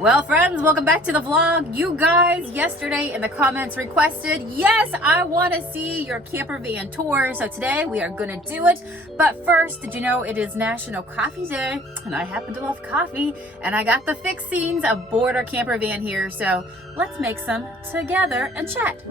Well, friends, welcome back to the vlog. You guys yesterday in the comments requested, yes, I want to see your camper van tour. So today we are going to do it. But first, did you know it is National Coffee Day? And I happen to love coffee. And I got the fixings aboard our camper van here. So let's make some together and chat.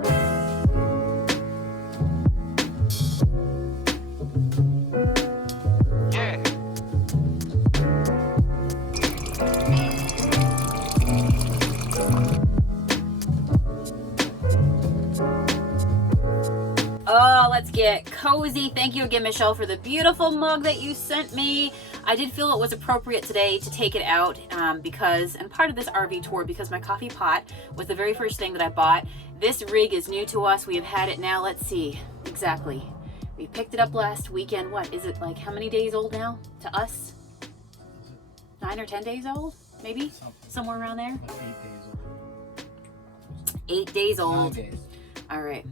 Oh, let's get cozy. Thank you again, Michelle, for the beautiful mug that you sent me. I did feel it was appropriate today to take it out because, and part of this RV tour, because my coffee pot was the very first thing that I bought. This rig is new to us. We have had it now, let's see, exactly. We picked it up last weekend. What is it, like how many days old now to us? 9 or 10 days old, maybe? Somewhere around there? Like 8 days old. 8 days old. 9 days. All right.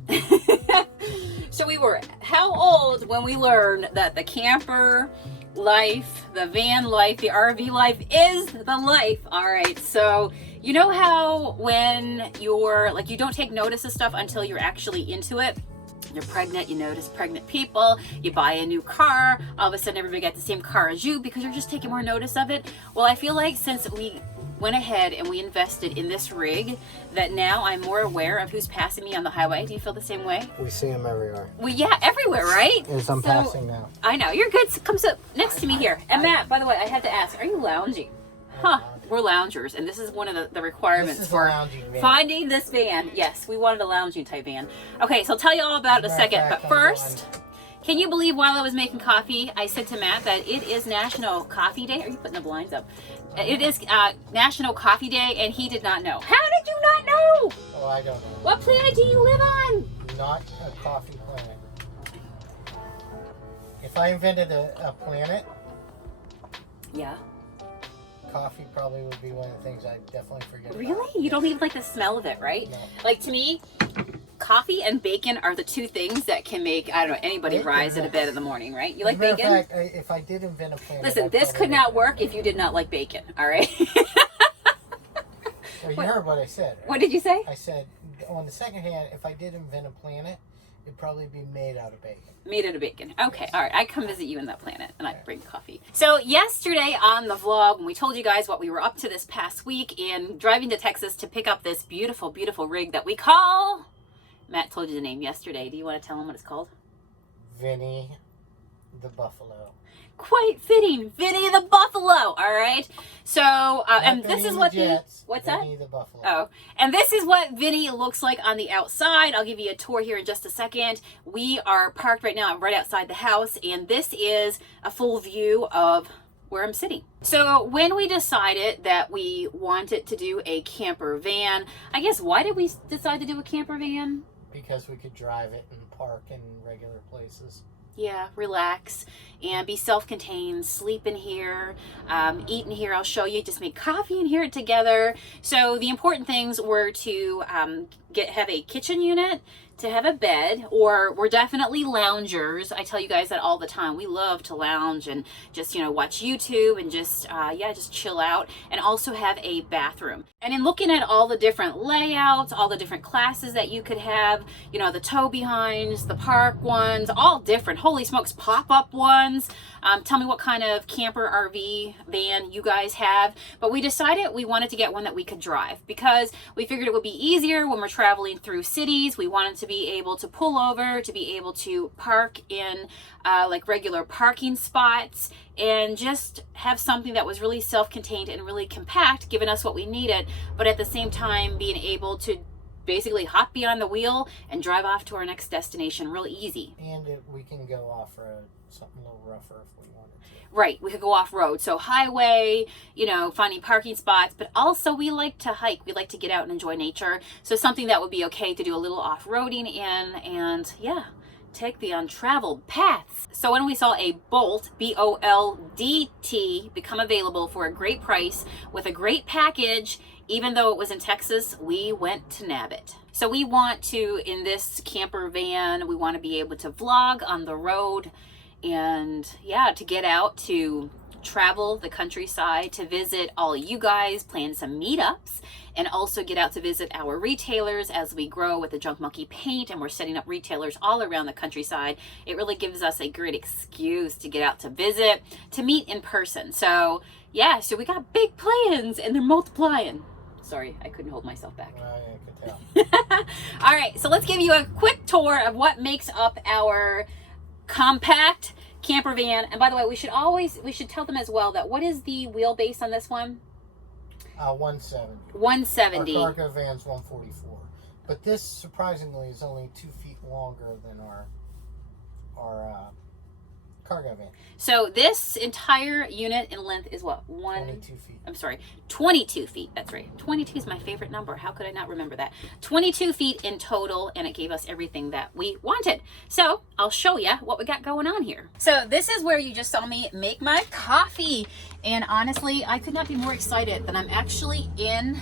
So we were how old when we learned that the camper life, the van life, the RV life is the life. All right. So you know how when you're like, you don't take notice of stuff until you're actually into it. You're pregnant, you notice pregnant people, you buy a new car, all of a sudden everybody got the same car as you because you're just taking more notice of it. Well, I feel like since we went ahead and we invested in this rig, that now I'm more aware of who's passing me on the highway. Do you feel the same way? We see them everywhere. Well, yeah, everywhere, right? As I'm passing now. I know, you're good. Come sit next to me here. And Matt, by the way, I had to ask, are you lounging? Huh, we're loungers, and this is one of the requirements for finding this van. Yes, we wanted a lounging type van. Okay, so I'll tell you all about it in a second, but first, can you believe while I was making coffee, I said to Matt that it is National Coffee Day? Are you putting the blinds up? It is National Coffee Day, and he did not know. How did you not know? Oh, I don't know. What planet do you live on? Not a coffee planet. If I invented a planet, Yeah. coffee probably would be one of the things I'd definitely forget about. Really? You don't even like the smell of it, right? No. Like, to me, coffee and bacon are the two things that can make, I don't know, anybody rise out of bed in the morning, right? You like bacon? As a matter of fact, if I did invent a planet... Listen, this could not work if you did not like bacon, all right? Well, you heard what I said. Right? What did you say? I said, on the second hand, if I did invent a planet, it'd probably be made out of bacon. Made out of bacon. Okay, all right. I come visit you in that planet, and I bring coffee. So yesterday on the vlog, when we told you guys what we were up to this past week in driving to Texas to pick up this beautiful, beautiful rig that we call... Matt told you the name yesterday. Do you want to tell him what it's called? Vinny the Buffalo. Quite fitting. Vinny the Buffalo. All right. So, and this is what what's that? Vinny the Buffalo. Oh, and this is what Vinny looks like on the outside. I'll give you a tour here in just a second. We are parked right now right outside the house, and this is a full view of where I'm sitting. So when we decided that we wanted to do a camper van, I guess, why did we decide to do a camper van? Because we could drive it and park in regular places. Yeah, relax and be self-contained, sleep in here, eat in here. I'll show you, just make coffee and hear it together. So the important things were to have a kitchen unit, to have a bed, or we're definitely loungers. I tell you guys that all the time. We love to lounge and just, you know, watch YouTube and just, just chill out, and also have a bathroom. And in looking at all the different layouts, all the different classes that you could have, you know, the tow behinds, the park ones, all different. Holy smokes, pop-up ones. Tell me what kind of camper RV van you guys have. But we decided we wanted to get one that we could drive because we figured it would be easier when we're traveling through cities. We wanted to be able to pull over, to be able to park in like regular parking spots, and just have something that was really self-contained and really compact, giving us what we needed, but at the same time being able to basically hop behind the wheel and drive off to our next destination real easy. And we can go off-road, something a little rougher if we wanted to. Right, we could go off-road, so highway, you know, finding parking spots, but also we like to hike, we like to get out and enjoy nature, so something that would be okay to do a little off-roading in, and yeah, take the untraveled paths. So when we saw a Boldt, B-O-L-D-T, become available for a great price with a great package, even though it was in Texas, we went to nab it. So we want to, in this camper van, we want to be able to vlog on the road and yeah, to get out to travel the countryside to visit all of you guys, plan some meetups, and also get out to visit our retailers as we grow with the Junk Monkey paint, and we're setting up retailers all around the countryside. It really gives us a great excuse to get out to visit, to meet in person. So yeah, so we got big plans and they're multiplying. Sorry, I couldn't hold myself back. I could tell. All right, so let's give you a quick tour of what makes up our compact camper van. And by the way, we should tell them as well that what is the wheelbase on this one? 170. 170. Our cargo van's 144. But this, surprisingly, is only 2 feet longer than our cargo van. So this entire unit in length is what? 22 feet. I'm sorry, 22 feet. That's right. 22 is my favorite number. How could I not remember that? 22 feet in total, and it gave us everything that we wanted. So I'll show you what we got going on here. So this is where you just saw me make my coffee. And honestly, I could not be more excited that I'm actually in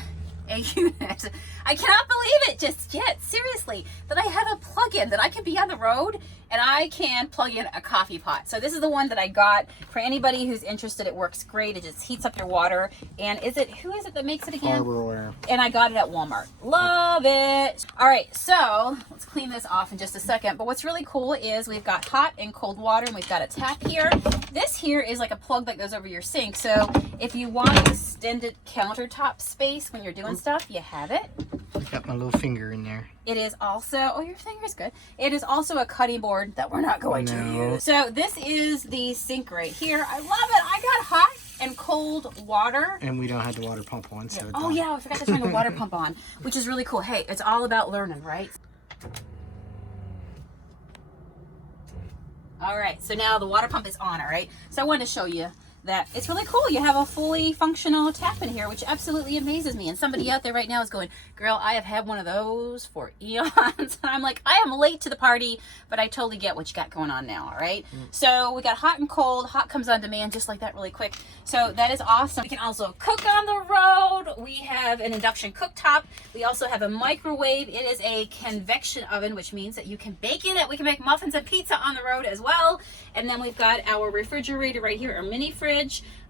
a unit. I cannot believe it just yet, seriously, that I have a plug-in, that I can be on the road and I can plug in a coffee pot. So this is the one that I got for anybody who's interested. It works great. It just heats up your water. And who is it that makes it again? Farberware. And I got it at Walmart. Love it. All right, so let's clean this off in just a second. But what's really cool is we've got hot and cold water, and we've got a tap here. This here is like a plug that goes over your sink. So if you want extended countertop space when you're doing stuff, you have it. I got my little finger in there. It is also, oh, your finger's good. It is also a cutting board that we're not going to use. So this is the sink right here. I love it. I got hot and cold water. And we don't have the water pump on, so Oh yeah, I forgot to turn the water pump on, which is really cool. Hey, it's all about learning, right? All right, so now the water pump is on, all right? So I wanted to show you that it's really cool. You have a fully functional tap in here, which absolutely amazes me. And somebody out there right now is going, girl, I have had one of those for eons. And I'm like, I am late to the party, but I totally get what you got going on now, all right? So we got hot and cold. Hot comes on demand just like that really quick. So that is awesome. We can also cook on the road. We have an induction cooktop. We also have a microwave. It is a convection oven, which means that you can bake in it. We can make muffins and pizza on the road as well. And then we've got our refrigerator right here, our mini fridge.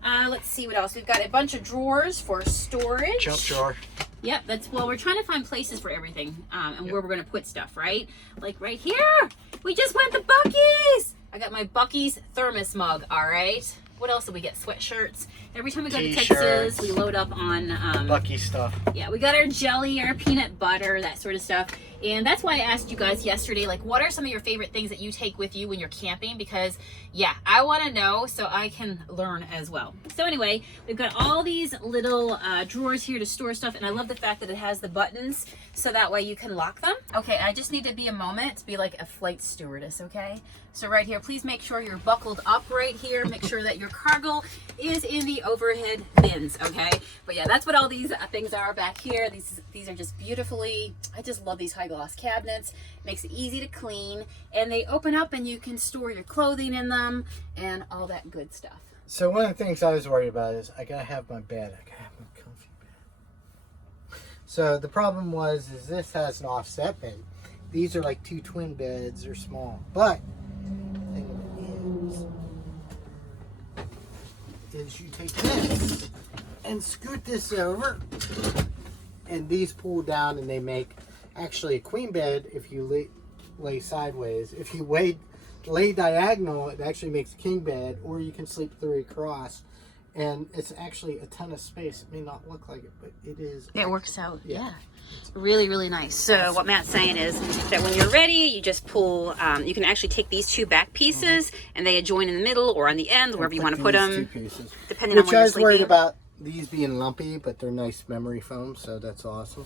Let's see what else. We've got a bunch of drawers for storage. Jump drawer. Yep, well, we're trying to find places for everything and where we're going to put stuff, right? Like right here. We just went to Buc-ee's. I got my Buc-ee's thermos mug, all right? What else did we get? Sweatshirts. Every time we go to Texas, we load up on Buc-ee stuff. Yeah, we got our jelly, our peanut butter, that sort of stuff. And that's why I asked you guys yesterday, like, what are some of your favorite things that you take with you when you're camping? Because, yeah, I want to know so I can learn as well. So anyway, we've got all these little drawers here to store stuff. And I love the fact that it has the buttons so that way you can lock them. Okay, I just need to be a moment to be like a flight stewardess, okay? So right here, please make sure you're buckled up right here. Make sure that your cargo is in the overhead bins, okay? But yeah, that's what all these things are back here. These are just beautifully, I just love these high gloss cabinets. Makes it easy to clean, and they open up and you can store your clothing in them and all that good stuff. So one of the things I was worried about is I gotta have my bed. I gotta have my comfy bed. So the problem is this has an offset bed. These are like 2 twin beds. They're small, but the thing is you take this and scoot this over, and these pull down and they make actually a queen bed if you lay sideways. If you lay diagonal, it actually makes a king bed, or you can sleep 3 across. And it's actually a ton of space. It may not look like it, but it is. It works out, yeah. Really, really nice. So what Matt's saying is that when you're ready, you just pull, you can actually take these 2 back pieces and they join in the middle or on the end, wherever you want to put them. Depending on where you're sleeping. Which I was worried about these being lumpy, but they're nice memory foam, so that's awesome.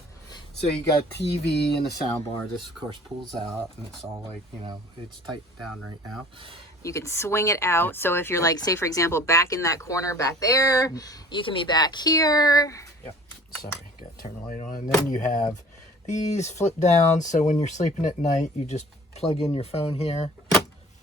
So you got TV and the sound bar. This, of course, pulls out, and it's all like, you know, it's tightened down right now. You can swing it out. So if you're like, say, for example, back in that corner back there, you can be back here. Yep. Sorry, got to turn the light on. And then you have these flip down. So when you're sleeping at night, you just plug in your phone here,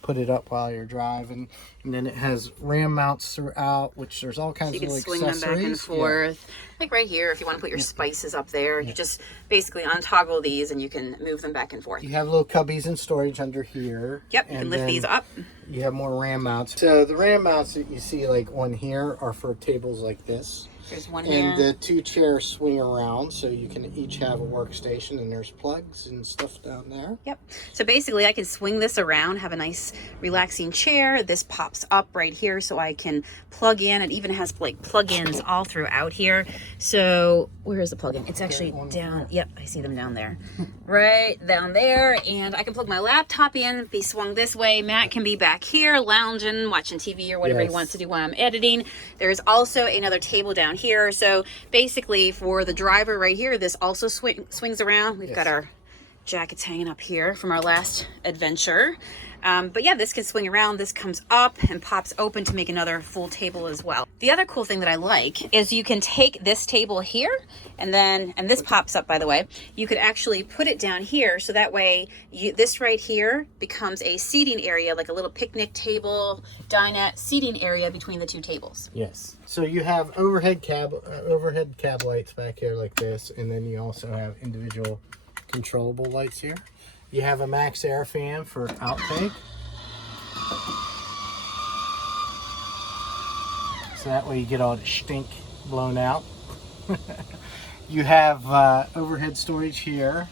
put it up while you're driving. And then it has ram mounts throughout, which there's all kinds So you of can accessories. swing them back and forth. Like right here, if you want to put your spices up there, you just basically untoggle these and you can move them back and forth. You have little cubbies and storage under here. Yep, you can lift these up. You have more ram mounts. So the ram mounts that you see like on here are for tables like this. There's one here. And the 2 chairs swing around, so you can each have a workstation, and there's plugs and stuff down there. Yep. So basically I can swing this around, have a nice relaxing chair. This pops up right here so I can plug in. It even has like plug-ins all throughout here. So where is the plug-in? It's actually down. Yep, I see them down there. Right down there. And I can plug my laptop in, be swung this way. Matt can be back here lounging, watching TV or whatever he wants to do while I'm editing. There's also another table down here. So basically for the driver right here, this also swings around. We've got our jackets hanging up here from our last adventure. But yeah, this can swing around. This comes up and pops open to make another full table as well. The other cool thing that I like is you can take this table here and this pops up, by the way. You could actually put it down here so that way this right here becomes a seating area, like a little picnic table, dinette seating area between the 2 tables. Yes. So you have overhead cab lights back here like this, and then you also have individual controllable lights here. You have a max air fan for outtake. So that way you get all the stink blown out. You have overhead storage here.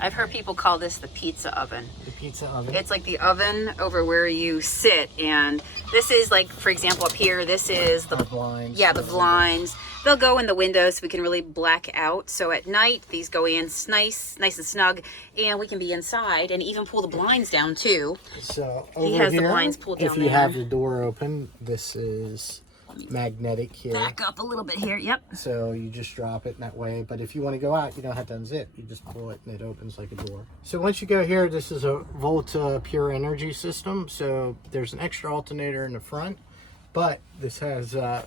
I've heard people call this the pizza oven. The pizza oven. It's like the oven over where you sit, and this is like, for example, up here, this is the blinds. Yeah, the blinds. They'll go in the windows so we can really black out. So at night, these go in nice and snug, and we can be inside and even pull the blinds down too. So he has the blinds pulled down there. If you have the door open, this is magnetic here. Back up a little bit here. Yep. So you just drop it in that way. But if you want to go out, you don't have to unzip. You just pull it and it opens like a door. So once you go here, this is a Volta pure energy system. So there's an extra alternator in the front, but this has a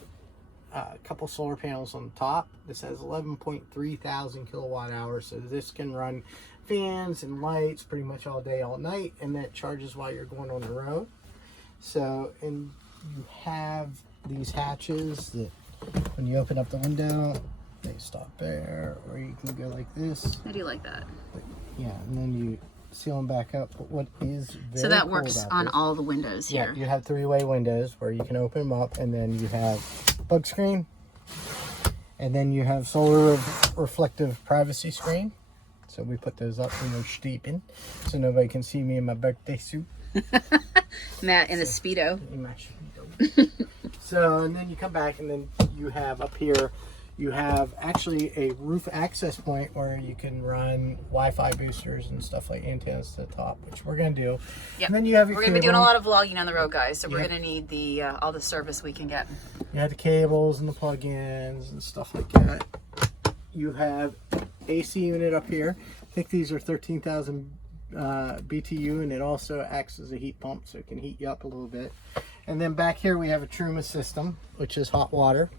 couple solar panels on the top. This has 11.3 thousand kilowatt hours. So this can run fans and lights pretty much all day, all night. And that charges while you're going on the road. So, and you have these hatches that when you open up the window, they stop there, or you can go like this. I do like that. But, yeah, and then you seal them back up. But what is very so that cool works on all the windows here. Yeah, you have 3-way windows where you can open them up, and then you have bug screen, and then you have solar reflective privacy screen. So we put those up when we're sleeping, so nobody can see me in my birthday suit. Matt in a Speedo. In my Speedo. So, and then you come back, and then you have up here, you have actually a roof access point where you can run Wi-Fi boosters and stuff like antennas to the top, which we're going to do. Yep. And then you have your We're going to be doing a lot of vlogging on the road, guys, so we're going to need the all the service we can get. You have the cables and the plug-ins and stuff like that. You have AC unit up here. I think these are 13,000 BTU, and it also acts as a heat pump, so it can heat you up a little bit. And then back here we have a Truma system, which is hot water,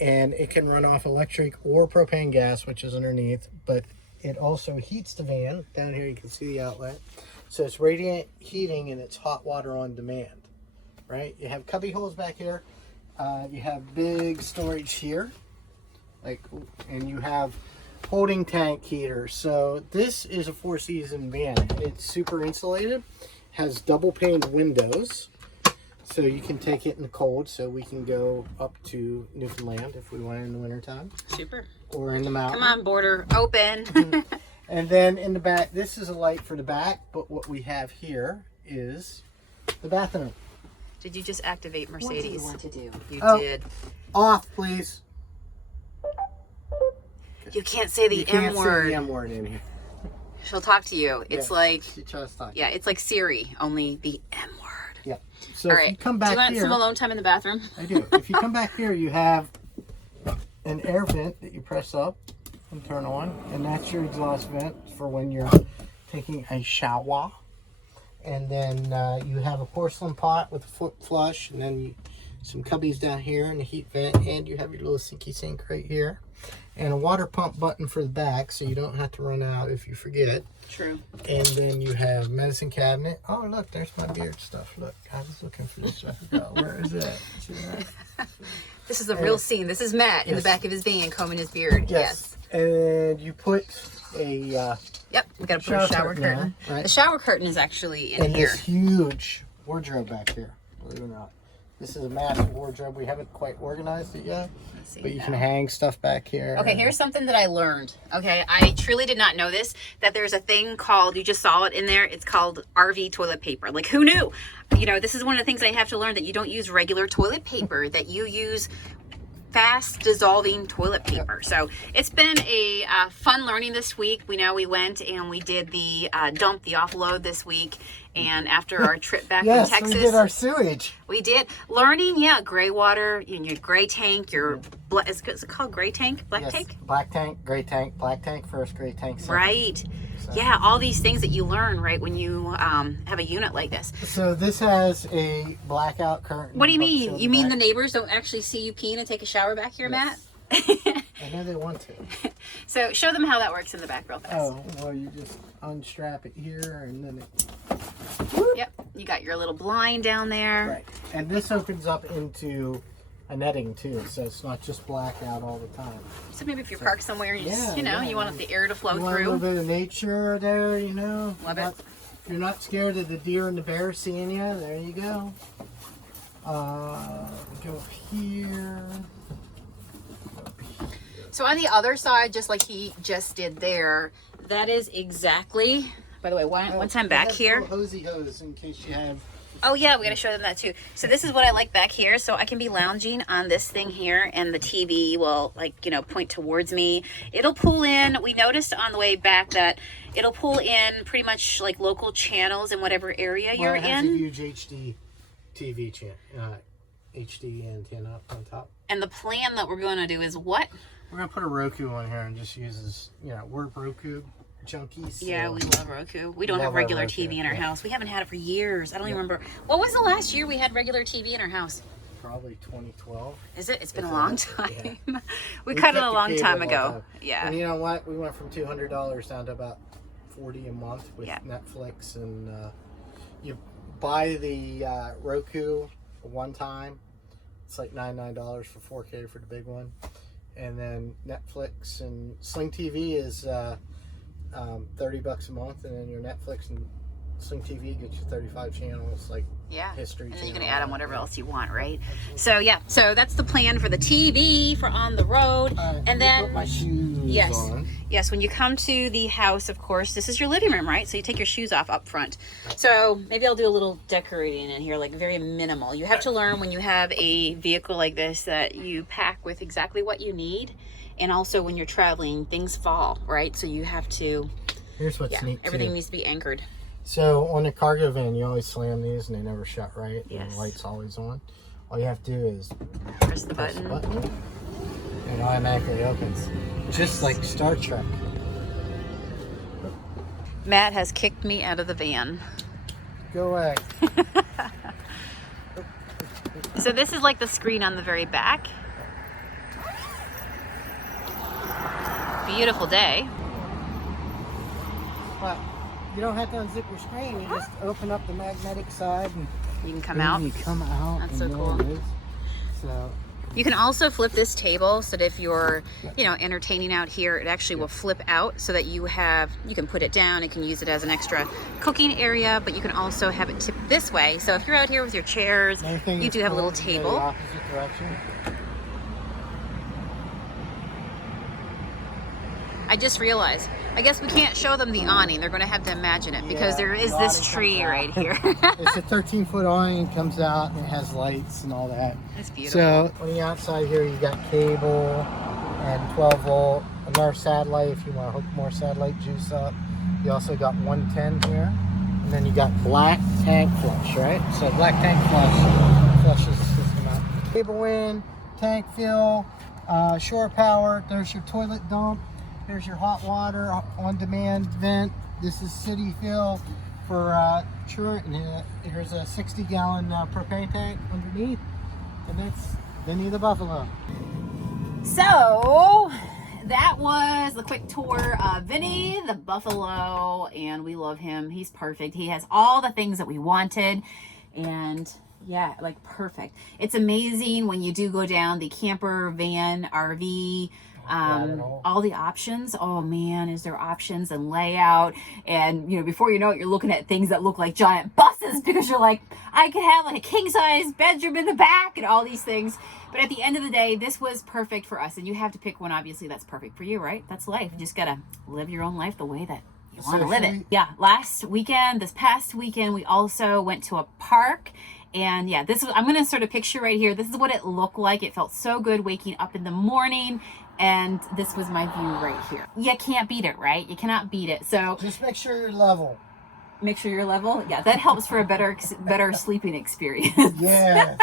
and it can run off electric or propane gas, which is underneath, but it also heats the van. Down here you can see the outlet. So it's radiant heating, and it's hot water on demand, right? You have cubby holes back here. You have big storage here, and you have holding tank heater. So this is a 4-season van. It's super insulated, has double paned windows, so you can take it in the cold. So we can go up to Newfoundland if we want in the wintertime. Super. Or in the mountains. Come on, border open. And then in the back, this is a light for the back, but what we have here is the bathroom. Did you just activate Mercedes? What do you want to do? You did. Off, please. You can't say the You can't M word. say the M word in here. She'll talk to you. It's like, She tries to talk. yeah, it's like Siri, only the M word. Yeah. So All if right. you come Do back you want here, some alone time in the bathroom? I do. If you come back here, you have an air vent that you press up and turn on, and that's your exhaust vent for when you're taking a shower. And then you have a porcelain pot with a foot flush, and then some cubbies down here and a heat vent, and you have your little sinky sink right here, and a water pump button for the back so you don't have to run out if you forget. True. And then you have medicine cabinet. Oh, look, there's my beard stuff. Look, I was looking for this. I forgot. Where is it? See that? This is a real scene. This is Matt in the back of his van combing his beard. Yes. And you put a yep, we got to put a shower curtain. Right? The shower curtain is actually in and here. This huge wardrobe back here, believe it or not. This is a massive wardrobe. We haven't quite organized it yet, but you can hang stuff back here. Okay, here's something that I learned. Okay, I truly did not know this, that there's a thing called, you just saw it in there, it's called RV toilet paper. Like, who knew? You know, this is one of the things I have to learn, that you don't use regular toilet paper, that you use fast dissolving toilet paper. So it's been a fun learning this week. We went and we did the dump, the offload this week, and after our trip back from Texas, we did our sewage. We did learning, gray water in your gray tank, your is it called gray tank, black tank? Black tank, gray tank, black tank first, gray tank second. Right. So. Yeah, all these things that you learn right when you have a unit like this. So this has a blackout curtain. What do you mean? You mean the neighbors don't actually see you peeing and take a shower back here, Matt? I know they want to. So show them how that works in the back real fast. Oh, well, you just unstrap it here and then it... Yep, you got your little blind down there. Right, and this opens up into a netting too, so it's not just blackout all the time. So maybe if you're parked somewhere, you just, you want the air to flow through. A little bit of nature there, Love it. If you're not scared of the deer and the bear seeing you, there you go. Go here. So on the other side, just like he just did there, that is exactly, by the way, once I'm back here. Hosey hose in case you have. Oh yeah, we gotta show them that too. So this is what I like back here. So I can be lounging on this thing here and the TV will point towards me. It'll pull in, we noticed on the way back that it'll pull in pretty much like local channels in whatever area you're it has in. A huge HD TV channel, HD antenna up on top. And the plan that we're gonna do is what? We're gonna put a Roku on here and just use this, we're Roku junkies. So yeah, we love Roku. We don't have regular TV in our house. We haven't had it for years. I don't even remember. What was the last year we had regular TV in our house? Probably 2012. Is it? It's been a long time. Yeah. we cut it a long time ago. Yeah. And you know what? We went from $200 down to about $40 a month with Netflix, and you buy the Roku one time. It's like $99 for 4K for the big one. And then Netflix and Sling TV is $30 a month, and then your Netflix and Sling TV gets you 35 channels, like history. And then you can add on whatever else you want, right? So so that's the plan for the TV for on the road. And then put my shoes on. Yes, when you come to the house, of course, this is your living room, right? So you take your shoes off up front. So maybe I'll do a little decorating in here, like very minimal. You have to learn when you have a vehicle like this that you pack with exactly what you need. And also when you're traveling, things fall, right? So you have to, here's what's neat everything too. needs to be anchored. So on a cargo van, you always slam these and they never shut right. Yes. And the light's always on. All you have to do is press the button. And it automatically opens. Just like Star Trek. Matt has kicked me out of the van. Go away. So this is like the screen on the very back. Beautiful day. But you don't have to unzip your screen. You just open up the magnetic side and you can come out. You come out. That's so cool. So you can also flip this table so that if you're, entertaining out here, it actually will flip out so that you can put it down. You can use it as an extra cooking area, but you can also have it tipped this way. So if you're out here with your chairs, you do have a little table. The opposite direction. I just realized, I guess we can't show them the awning. They're going to have to imagine it because there is this tree right here. It's a 13-foot awning, comes out, and it has lights and all that. It's beautiful. So on the outside here, you got cable and 12-volt, another satellite if you want to hook more satellite juice up. You also got 110 here, and then you got black tank flush, right? So black tank flushes the system out. Cable in, tank fill, shore power. There's your toilet dump. Here's your hot water on-demand vent. This is city fill for church. And here's a 60-gallon propane tank underneath. And that's Vinny the Buffalo. So that was the quick tour of Vinny the Buffalo, and we love him. He's perfect. He has all the things that we wanted, and yeah, like perfect. It's amazing when you do go down the camper, van, RV, all the options. Oh man, is there options and layout, and you know, before you know it, you're looking at things that look like giant buses, because you're like, I could have like a king size bedroom in the back and all these things. But at the end of the day, this was perfect for us, and you have to pick one obviously that's perfect for you, right? That's life. You just gotta live your own life the way that you want to live it. Yeah, this past weekend, we also went to a park. And yeah, this was, I'm going to sort of picture right here. This is what it looked like. It felt so good waking up in the morning. And this was my view right here. You can't beat it, right? You cannot beat it. So just make sure you're level. Make sure you're level. Yeah, that helps for a better sleeping experience. Yeah.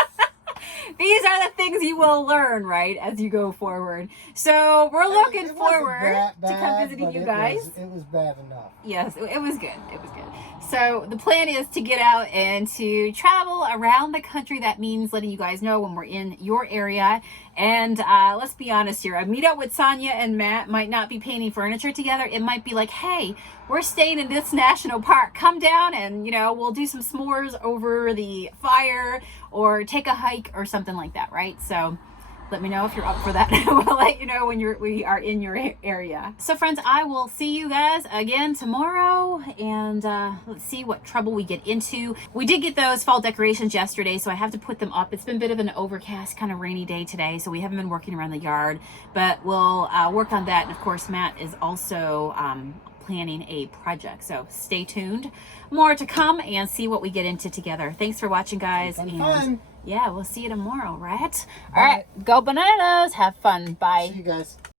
These are the things you will learn, right, as you go forward. So we're looking forward to come visiting you guys. It was bad enough. Yes, it was good. It was good. So the plan is to get out and to travel around the country. That means letting you guys know when we're in your area. And let's be honest here. A meetup with Sonia and Matt might not be painting furniture together. It might be like, hey, we're staying in this national park. Come down and, you know, we'll do some s'mores over the fire or take a hike or something like that, right? So let me know if you're up for that. We'll let you know when we are in your area. So friends, I will see you guys again tomorrow, and let's see what trouble we get into. We did get those fall decorations yesterday, so I have to put them up. It's been a bit of an overcast, kind of rainy day today, so we haven't been working around the yard, but we'll work on that. And of course, Matt is also planning a project, so stay tuned. More to come and see what we get into together. Thanks for watching, guys. Fun. Yeah, we'll see you tomorrow, right? All right, go bananas. Have fun. Bye. See you guys.